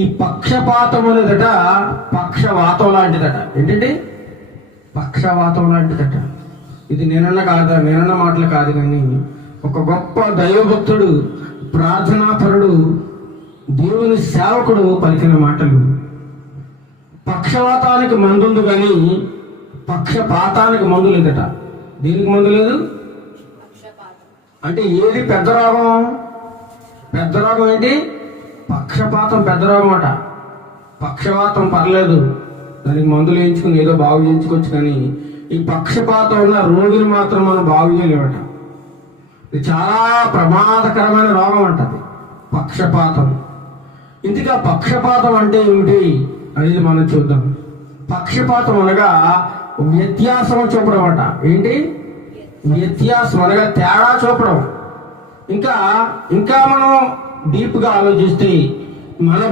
ఈ పక్షపాతం అనేదట పక్షవాతం లాంటిదట. ఏంటంటే పక్షవాతం లాంటిదట. ఇది నేనన్న మాటలు కాదు, కానీ ఒక గొప్ప దైవభక్తుడు, ప్రార్థనాపరుడు, దేవుని సేవకుడు పలికిన మాటలు. పక్షవాతానికి మందుంది కానీ పక్షపాతానికి మందు లేదట. దీనికి మందు లేదు అంటే ఏది పెద్ద రోగం? పెద్ద రోగం ఏంటి? పక్షపాతం పెద్ద రోగం అట. పక్షవాతం పర్లేదు, దానికి మందులు వేయించుకుని ఏదో బాగు చేయించుకోవచ్చు, కానీ ఈ పక్షపాతం ఉన్న రోగిని మాత్రం మనం బాగు చేయలేమట. ఇది చాలా ప్రమాదకరమైన రోగం అంటది పక్షపాతం. ఇందుకే పక్షపాతం అంటే ఏమిటి అనేది మనం చూద్దాం. పక్షపాతం అనగా వ్యత్యాసం చూపడం అట. ఏంటి వ్యత్యాసం అనగా తేడా చూపడం. ఇంకా మనం డీప్ గా ఆలోచిస్తే మన